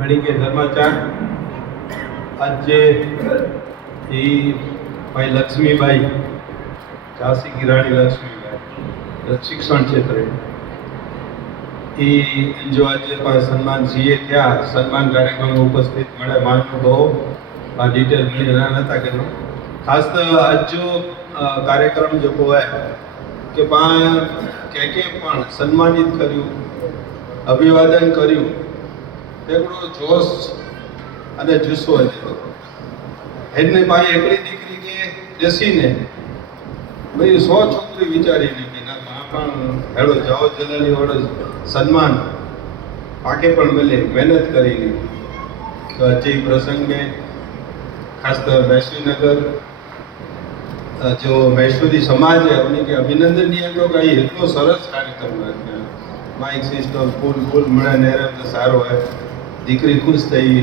મણિકે ધર્માચાર આજે એ ભાઈ લક્ષ્મીબાઈ ઝાંસી की रानी लक्ष्मीबाई શિક્ષણ ક્ષેત્રે એ જો આજે સન્માન સીએ થયા સન્માન કાર્યક્રમમાં ઉપસ્થિત મળે મહાનુભાવો આ ડિટેલ મળી રહ્યા નતા કે ખાસ તો આજ જો કાર્યક્રમ જો હોય કે કે પણ સન્માનિત કર્યું અભિવાદન કર્યું તેનો જોશ અને જુસ્સો હતો એને ભાઈ એકલી દીકરી કે બેસીને ભાઈ 100 છોકરી વિચારીને કે ના પણ હેડો જાઓ જલાલી વડો સન્માન પાકે પણ મળે મહેનત કરીને તો આજે પ્રસંગે ખાસ તો મૈસૂરનગર जो मैसूरी समाज है उन्हीं के अभिनंदनीय तो कहीं इतना सरस कार्यक्रम है माइक सिस्टम फूल फूल મળે ને તો સારો હે દીકરી ખુશ થઈ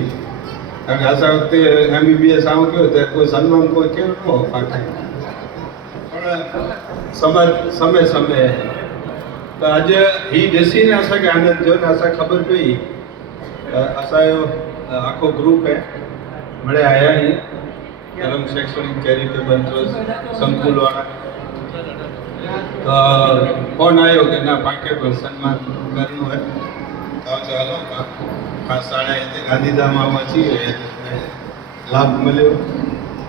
કારણ કે આ વખતે MBBS આમ કયો તો કોઈ સન્માન કોઈ કેમ ન પાકે પણ સમાજ સમય સમય તો આજે ही देसीने असा के आनंद जो असा खबर पई असा आखो ग्रुप है મળે आया ही करम शैक्षणिक चैरिटेबल ट्रस्ट संकुल वाला फोन आयो कि ना पाके पर सन्मान करनो है तो चलो खास साड़े गांधीधाम आवा छीए लाभ મળ્યો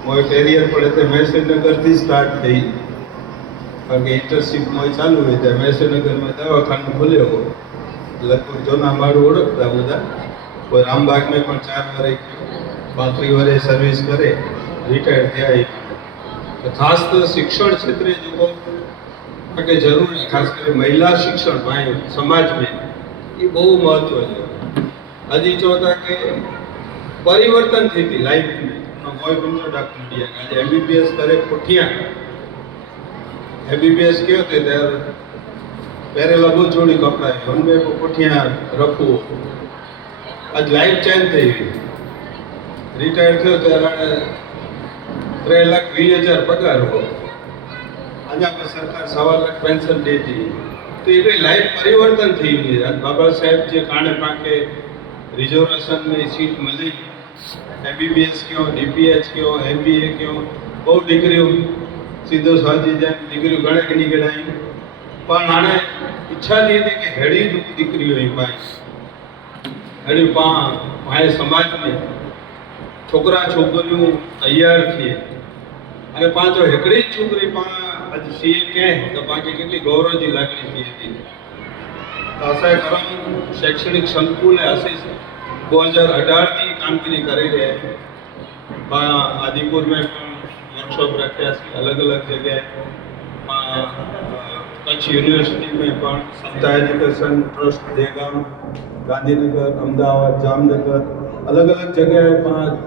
મોય કેરિયર પડે તે મૈસૂરનગર થી સ્ટાર્ટ થઈ કારણ કે ઇન્ટર્નશિપ મોય ચાલુ હોય તે મૈસૂરનગરમાં દવાખાનું ખોલ્યો લગભગ જોના મારું ઓળખતા બધા કોઈ રામબાગ में પણ 4 વર્ષ 32 વર્ષ સર્વિસ करे रिटायर થયા तो खास तो शिक्षण क्षेत्र जो के जरूरी खास कर महिला शिक्षण भाई समाज में ये बहुत महत्व है अजी चौथा के परिवर्तन थी थी लाइफ में कोई बंदो डॉक्टर दिया आज MBBS करे पुठिया MBBS क्यों थे त्यार पहले लगो जोड़ी कपड़ा है उनमें पुठिया रखो आज लाइफ चेंज थी रिटायर थयो त्यार 3,20,000 पगार हो अजा पर सरकार 1.25 लाख पेंशन देती तो ये लाइफ परिवर्तन थी आज बाबा साहेब जे काने पाके रिजर्वेशन में सीट मिली MBBS क्यों DPH क्यों MBA क्यों बहुत डिग्री सीधो स्वाजी जाए डिग्री घणे के निकड़ाई पण आने इच्छा थी थी कि हेड़ी जो डिग्री हुई पाए हेड़ी पाए समाज में छोकरा छोकरियों तैयार थी अरे पांचो हेकड़ी छोकरी पा आज सीए के तो बाकी कितनी गौरव जी लागणी थी थी तो असा करम शैक्षणिक संकुल है असी 2018 की कामगिरी करी रहे आदिपुर में वर्कशॉप रखे अलग अलग जगह कच्छ यूनिवर्सिटी में समता एजुकेशन ट्रस्ट देगाम गांधीनगर अमदावाद जामनगर अलग अलग जगह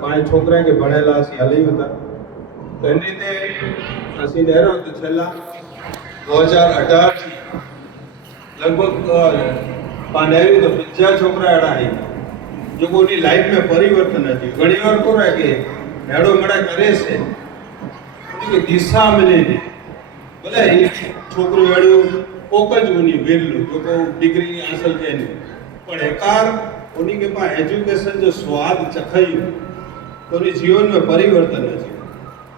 5 छोकरा के भणेला असी हली होता तो एनी रीते असी नहरो तो छेल्ला 2018 थी लगभग पानेरी तो 50 छोकरा एड़ा आई जो कोनी लाइफ में परिवर्तन थी घणी बार कोरा के हेडो मड़ा करे से उनकी दिशा मिले थी भले ये छोकरो हेडो फोकस उनी वेल्यू जो को डिग्री हासिल केनी पण एकार उन्हीं के पास एजुकेशन जो स्वाद चखायु तो उन्हीं जीवन में परिवर्तन है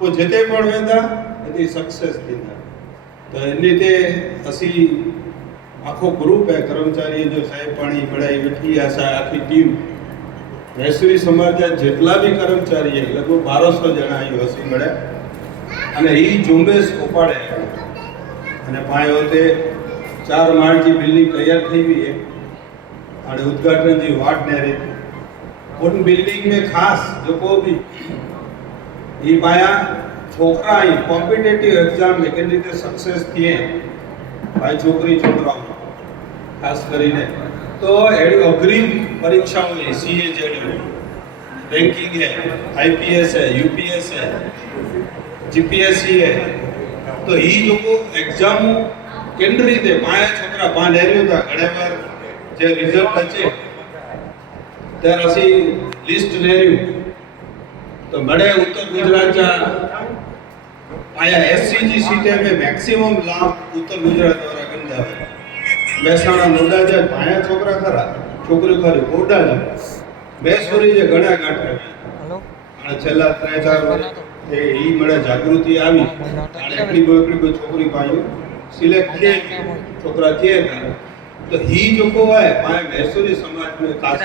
वो जिते पण वेंदा एती सक्सेस थींदा तो एनी ते असी आखो ग्रुप है कर्मचारी जो साहेब पाणी पढ़ाई बैठी आशा आखी टीम मैसूरी समाज जेटला भी कर्मचारी है लगभग 1200 जना आई हसी મળે અને ઈ ઝુંબેશ ઉપાડે અને પાયો તે 4 માળ की बिल्डिंग तैयार થઈ ગઈ है और उद्घाटन जी वाट ने रही उन बिल्डिंग में खास जो को भी ये पाया छोकरा ही कॉम्पिटिटिव एग्जाम में के रीते सक्सेस थिए भाई छोकरी छोकरा खास કરીને तो एडी अग्रिम परीक्षाओं में सीए जेडी बैंकिंग है IPS है UPS है GPSC है तो ये जो को एग्जाम केंद्र रीते पाया छोकरा पा ले रही था घणे बार जे रिजल्ट अचे त्यार असी लिस्ट ले रही तो बड़े उत्तर गुजरात आया SCG सीटे में मैक्सिमम लाभ उत्तर गुजरात द्वारा कंदा है મહેસાણા નોંધાજા ભાયા છોકરા ખરા છોકરી ખરી બોડા જ મેસુરી જે ઘણા ગાંઠા हेलो અને છેલ્લા 3-4 વર્ષ એ મળે જાગૃતિ આવી અને એટલી કોઈ છોકરી પાયું સિલેક્ટ થયે છોકરા થયા તો ही जो को है पाए मैसूरी समाज में खास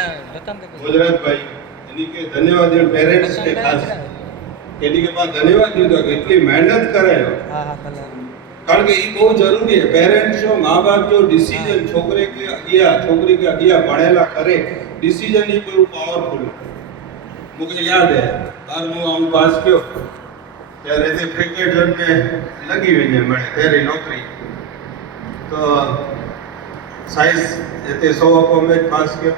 गुजरात भाई यानी कि धन्यवाद दे पेरेंट्स के खास यानी के पास धन्यवाद दीधो कि इतनी मेहनत करे कारण के ये बहुत जरूरी है पेरेंट्स जो माँ बाप जो डिसीजन छोकरे के अगिया भणेला करे डिसीजन ही बहुत पावरफुल मुझे याद है 12 पास किया ત્યારે તે ક્રિકેટર ને લગી વઈ ને મળે તેરી નોકરી તો સાઈઝ તે 100 મેચ પાસ કર્યો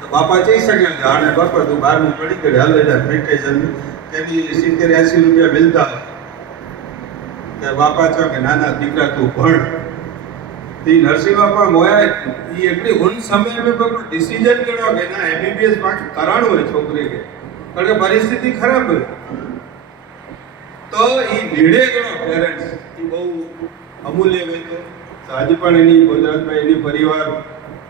તો બાપા જઈ શકે આને બાપા તું 12મું પડી કે હાલ એના ક્રિકેટર તેની 70-80 રૂપિયા મિલતા તે બાપા છો કે નાના દીકરા તું ભણ ती नरसिंह बापा मोया ये એટલી ઉન समय में कोई डिसीजन करो के ना एमबीबीएस पास कराणो है छोकरे के कारण के परिस्थिति खराब है तो ये निर्णय करो पेरेंट्स ये बहुत अमूल्य है तो आज पण एनी गुजरात में एनी परिवार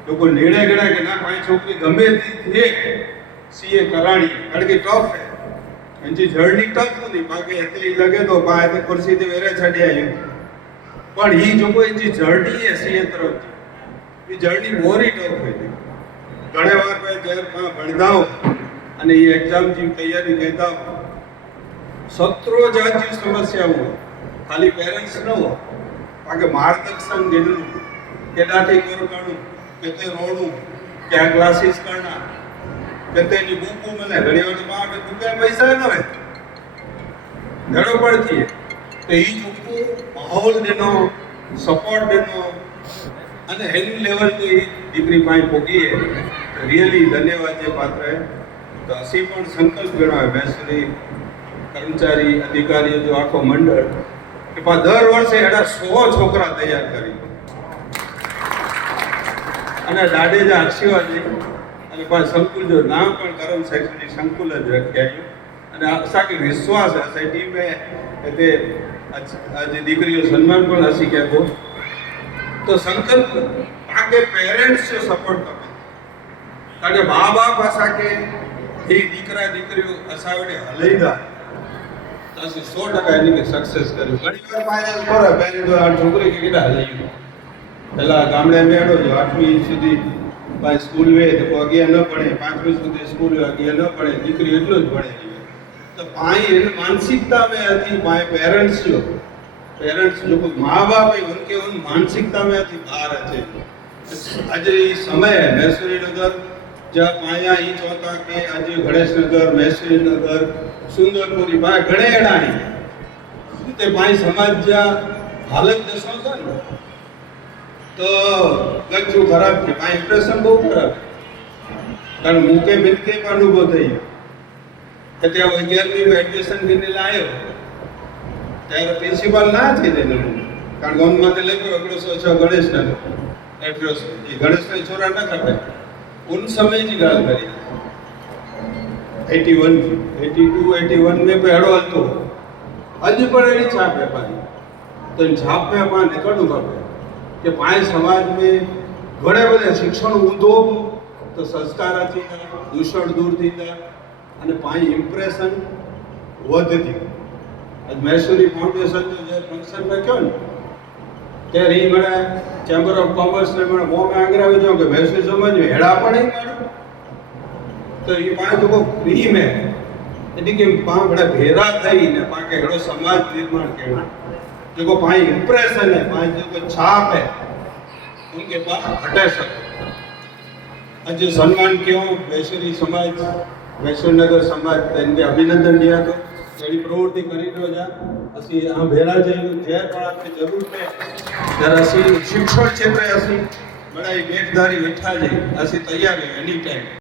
जो को निर्णय करा के ना पाई छोकरी गमे थे सीए कराणी कारण के टफ है एनी जर्नी टफ नहीं बाकी एतली लगे तो पाए ते कुर्सी ते वेरे छड़ी आई पण ही जो कोई जी जर्नी है सीए तरफ ये जर्नी मोरी टफ है घणे बार पे जर भणदा हो અને ये एग्जाम की तैयारी करता हो सत्रो जाती समस्या हो खाली पेरेंट्स न हो आगे मार्गदर्शन देनु केदाથી કરવાનું કેતે રોડું क्या क्लासेस करना केते ની બુકો મને ઘણી વાર બાપ બુકે પૈસા ન હોય ઘણો પડતી है तो ई જોકો માહોલ દેનો સપોર્ટ દેનો અને હેલ્થ લેવલ की डिग्री पाई पोगी है रियली धन्यवाद जे पात्र है तो असी पण संकल्प गणो है मैसूरी कर्मचारी अधिकारी जो आखो मंडल के पा दर वर्षे एडा 100 छोकरा तैयार करी અને દાડેજા આશીર્વાદી અને પા સંકુલ जो नाम पण करम शैक्षणिक संकुल ज रख्यायो અને असाके विश्वास है असाई टीम में एते आज दीकरीओ सम्मान पण हसी केबो तो संकल्प आगे पेरेंट्स जो सपोर्ट करे कारण के माँ बाप असाके ये दीकरा दीकरीओ असावडे हलैदा तो असी 100% एनी के सक्सेस कर्यो घणी बार फाइनल करे पहली तो आ छोकरी के केटा हलैयो पहला गामडे मेळो जो 8મી સુધી भाई स्कूल वे तो अगिया न पढ़े 5મી સુધી स्कूल अगिया न पढ़े दीकरी એટલો જ ભણે तो पाई मानसिकता में अति पाई पेरेंट्स जो माँ बाप है उनके उन मानसिकता में अति बाहर है आज ये समय है मैसूरी नगर जहाँ पाया ही चौथा के आज गणेश नगर मैसूरी नगर सुंदरपुरी पाए घणे एड़ा ही ते पाई समाज जा हालत दसो था तो गच्चू खराब थी पाई इंप्रेशन बहुत खराब कारण मुके मिलके पर अनुभव थई त्या 11મી में एडमिशन करने लायो ત્યારે પ્રિન્સિપાલ ના થઈ દે કારણ ગામ માં લખ્યો એકડો છો ગણેશ નગર એડ્રેસ એ ગણેશ ને છોરા ના કરતા उन समय की गाल करी 81 82 81 में पेड़ो हलतो अज पर एडी छाप है पाई तो इन छाप में पान निकळू खपे के पाए समाज में घणे बधे शिक्षण ऊंधो तो संस्कार थी दूषण दूर थींदा અને પાઈ ઇમ્પ્રેશન વધતી आज मैसूरी फाउंडेशन जो जे फंक्शन में क्यों ત્યારે ઈ મને ચેમ્બર ઓફ કોમર્સ ને મને મોં में आग्रह जो कि मैसूरी समाज में हेड़ा पण ही मारो तो ये पांच जो फ्री में यदि के पांच बड़ा भेरा थई ने पाके हेड़ो समाज निर्माण केवा जो पाई इंप्रेशन है पाई जो छाप है उनके पास हटे सके आज सम्मान क्यों मैसूरी समाज मैसूर नगर समाज इनके अभिनंदन दिया तो एडी प्रवृत्ति करी रो जा असी आ भेड़ा जाई जे पण आपने जरूर पे जरा असी शिक्षण क्षेत्र असी बड़ा एक एकधारी बैठा जाई असी तैयार है एनी टाइम।